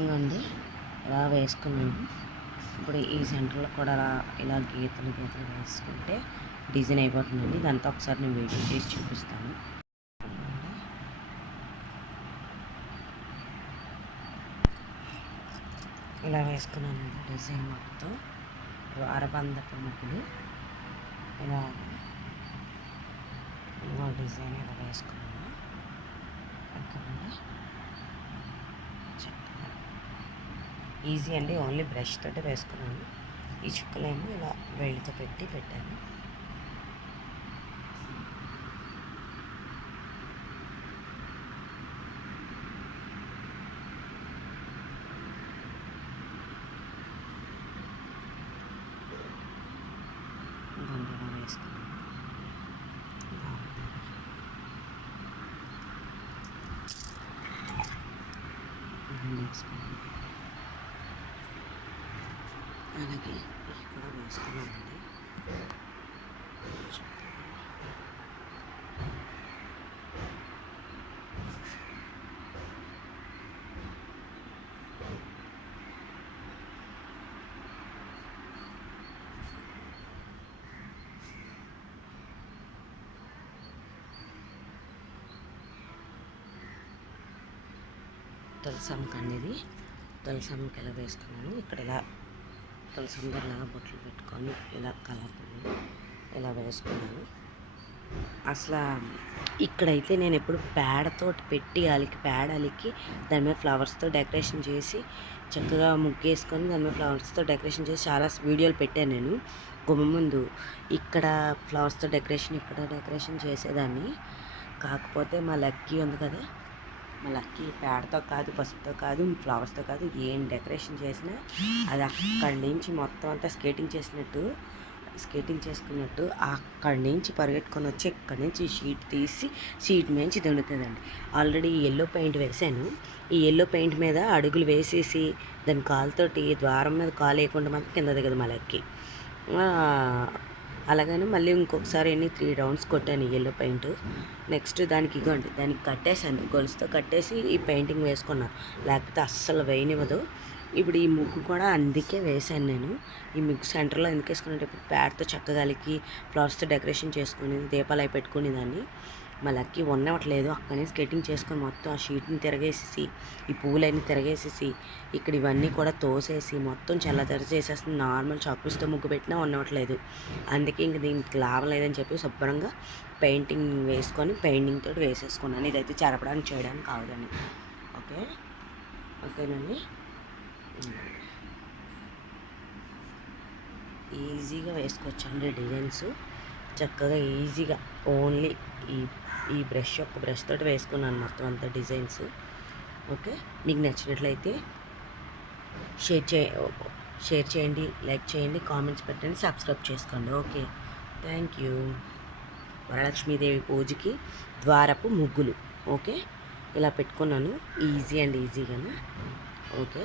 ఇంకోండి ఇలా వేసుకున్నాను. ఇప్పుడు ఈ సెంటర్లో కూడా ఇలా గీతలు గీతలు వేసుకుంటే డిజైన్ అయిపోతుందండి. ఇదంతా ఒకసారి నేను వీడియో చేసి చూపిస్తాను. ఇలా వేసుకున్నానండి డిజైన్ మొత్తం. అరబందపు ముగ్గులు ఇలా డిజైన్ ఇలా వేసుకున్నాను. ఈజీ అండి, ఓన్లీ బ్రష్ తోటి వేసుకున్నాను. ఈ చుక్కలేమో ఇలా వేళ్ళతో పెట్టాను. ఇలా వేసుకున్నాను. అలాగే ఇక్కడ వేసుకున్నామండి. తులసమ్మకి అనేది తులసమ్మకి ఎలా వేసుకున్నాను. ఇక్కడ ఇలా తులసమ్మ ఇలాగా బొట్లు పెట్టుకొని ఇలా కలర్ ఇలా వేసుకున్నాను. అసలు ఇక్కడైతే నేను ఎప్పుడు పేడతో పెట్టి పేడ అలికి దాని మీద ఫ్లవర్స్తో డెకరేషన్ చేసి చక్కగా ముగ్గేసుకొని దాని మీద ఫ్లవర్స్తో డెకరేషన్ చేసి చాలా వీడియోలు పెట్టాను నేను గుమ్మ ముందు. ఇక్కడ ఫ్లవర్స్తో డెకరేషన్, ఇక్కడ డెకరేషన్ చేసేదాన్ని. కాకపోతే మా లక్కీ ఉంది కదా, మా లక్కీ పేడతో కాదు, పసుపుతో కాదు, ఫ్లవర్స్తో కాదు, ఏం డెకరేషన్ చేసినా అది అక్కడి నుంచి మొత్తం అంతా స్కేటింగ్ చేసుకున్నట్టు అక్కడి నుంచి పరిగెట్టుకొని వచ్చి ఇక్కడి నుంచి షీట్ తీసి షీట్ నుంచి దండుతుందండి. ఆల్రెడీ ఎల్లో పెయింట్ వేసాను. ఈ ఎల్లో పెయింట్ మీద అడుగులు వేసేసి దాని కాలుతోటి ద్వారం మీద కాలు వేయకుండా మాత్రం కింద దిగదు మా లక్కీ. అలాగని మళ్ళీ ఇంకొకసారి 3 రౌండ్స్ కొట్టాను ఎల్లో పెయింట్. నెక్స్ట్ దానికి ఇగోండి, దానికి కట్టేసాను, గొలుసుతో కట్టేసి ఈ పెయింటింగ్ వేసుకున్నాను, లేకపోతే అస్సలు వేయనివ్వదు. ఇప్పుడు ఈ ముగ్గు కూడా అందుకే వేసాను నేను. ఈ ముగ్గు సెంటర్లో ఎందుకు వేసుకున్నట్టు, ఇప్పుడు పేడతో చక్కగాలికి ఫ్లవర్స్తో డెకరేషన్ చేసుకుని దీపాలు అవి పెట్టుకుని దాన్ని మా లక్కీ ఉండవట్లేదు. అక్కడనే స్కెటింగ్ చేసుకొని మొత్తం ఆ షీట్ని తిరగేసేసి ఈ పువ్వులన్నీ తిరగేసేసి ఇక్కడ ఇవన్నీ కూడా తోసేసి మొత్తం చల్లదరి చేసేస్తుంది. నార్మల్ చాక్పీస్తో ముగ్గు పెట్టినా ఉండవట్లేదు. అందుకే ఇంక దీనికి లాభం లేదని చెప్పి శుభ్రంగా పెయింటింగ్ వేసుకొని పెయింటింగ్ తోటి వేసేసుకున్నాను. ఇదైతే చెరపడానికి చేయడానికి కావదని. ఓకేనండి. ఈజీగా వేసుకోవచ్చండి డిజైన్స్, చక్కగా ఈజీగా. ఓన్లీ ఈ బ్రష్ తోటి వేసుకున్నాను మొత్తం అంతా డిజైన్స్. ఓకే, మీకు నచ్చినట్లయితే షేర్ చేయండి, లైక్ చేయండి, కామెంట్స్ పెట్టండి, సబ్స్క్రైబ్ చేసుకోండి. Okay, thank you. వరలక్ష్మీదేవి పూజకి ద్వారపు ముగ్గులు ఓకే ఇలా పెట్టుకున్నాను. ఈజీ అండ్ ఈజీగానే. ఓకే.